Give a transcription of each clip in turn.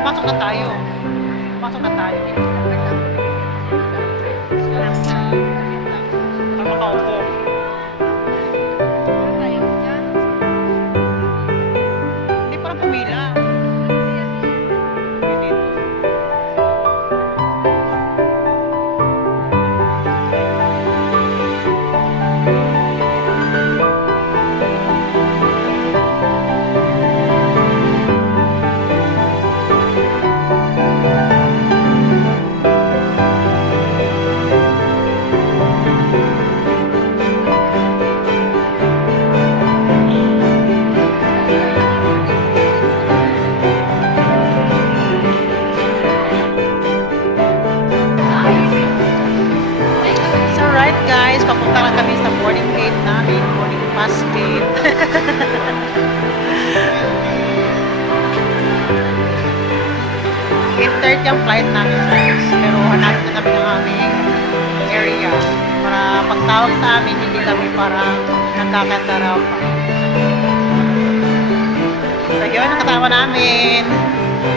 Pumasok na tayo. Pumasok na tayo. Para makaupo. Hindi parang pumila. Dito. So right guys, papunta na kami sa boarding gate namin, boarding pass gate. 8:30 ang flight namin guys, pero hanapin na kami ng aming area para pagtawag sa amin, hindi kami parang nagkakataraw pa. So yun, nakatawa namin.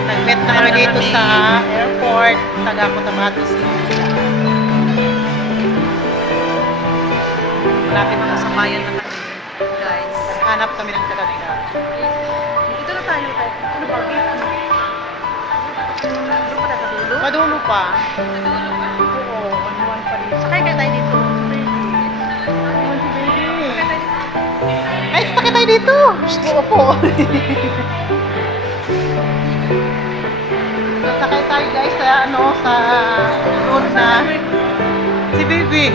Nag-met na kami dito sa airport, taga Cotabato City. Malapit na sa bayan na kami, guys. Hanap kami ng talaga. Dito na tayo. Ano ba? Doon pa tayo dulo? Padulo pa. Oo, one pa dito. Sakay kaya tayo dito. Ay, sakay tayo dito! Upo. Sakay tayo guys sa sa road na si Baby.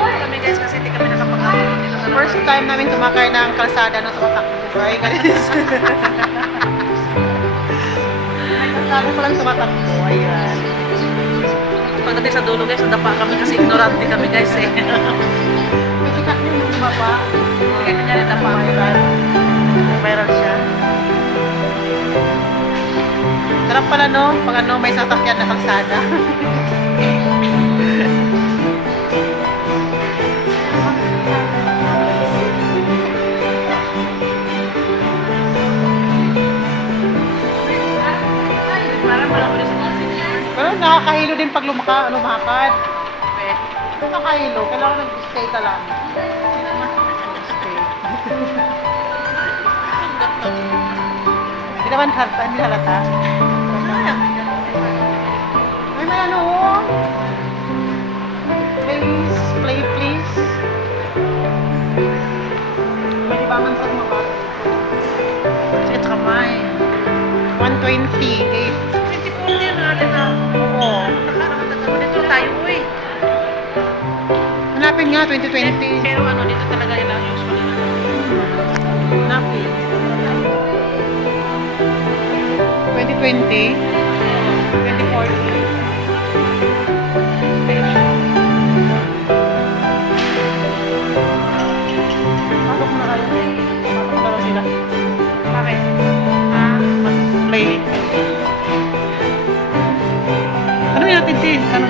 Kami guys kasi hindi kami nakapag-upload dito sa First time namin tumakay ng kalsada na tumatakbo. Ay, guys. Kalsada ko lang tumatakbo. Ayan. Pagdating sa dulo guys, nadapa kami kasi ignorante kami guys eh. May sikat yun yung baba. Kaya kanya nadapa kami. Viral siya. Sarap pala no, pag may sasakyan na kalsada. Parang malaki ulit sa mga senior. Pero nakakahilo din pag lumakad. Okay. Nakakahilo, kailangan nag-stay ka lang. Stay. Hindi naman halata, hindi halata. Ay, may ano oh. Please, play please. May libangan sa mga Sige, tsaka may. 120 gate. 24 din natin na. Oo. Dito tayo, uy. Hanapin nga, 2020. Pero ano, dito talaga yun ang usually na. Hanapin. 2020. 2040. Pasok mo na kayo. Pasok na raw sila. Bakit? Mag-play. Ano yung natin din? Ano?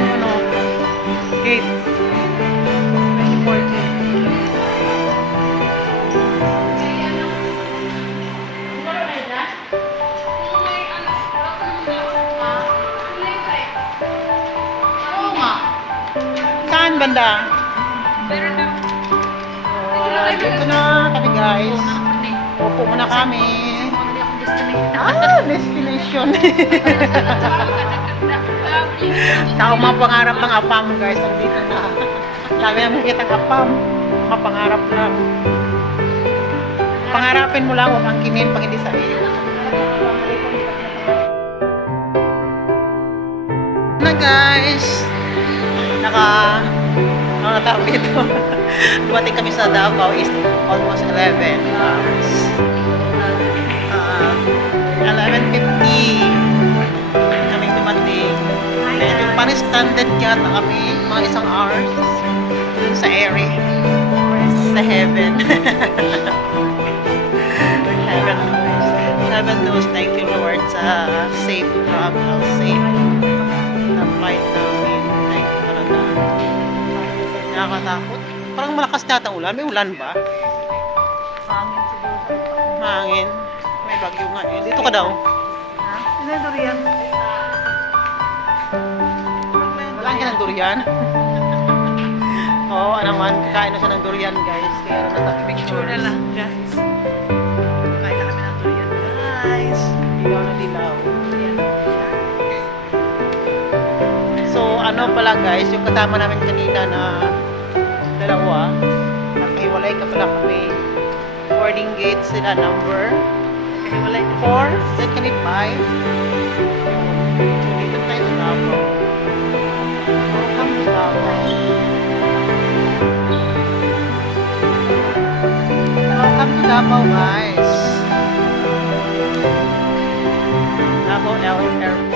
Gate. 2040. Oo nga. Saan banda? Dito na kami guys. Upo muna kami. Destination. Tao mapangarap ng apam guys. Nandito na. Sabi namin kitang apam. Mapangarap lang. Pangarapin mo lang, huwag angkinin pag hindi sa iyo. Na guys. Ano na tawag dito? Dumating kami sa Davao is almost 11 hours. 11:50 kaming dumating. Medyo parang-standard yata kami, mga isang hours dun sa area. Sa heaven. Heaven knows, thank you Lord sa safe travel, safe na flight namin. Thank you talaga. Nakakatakot. Parang malakas na ang ulan. May ulan ba? Hangin siguro. Mahangin. May bagyo nga eh. Dito ka daw. Ha? Ano yung durian? Wala ka ng durian? Oo, naman, kakain na siya ng durian guys. Kaya nasa Picture na lang, guys. Kain na kami ng durian, guys. Dilaw na dilaw. Ayan. So, ano pala guys, yung kasama namin kanina na dalawa, nakahiwalay ka pala kami. Boarding gate sila number Kahiwalay na 4, then kami 5. So, dito tayo sa Davao. Welcome to Davao. Welcome to Davao guys. Davao Airport.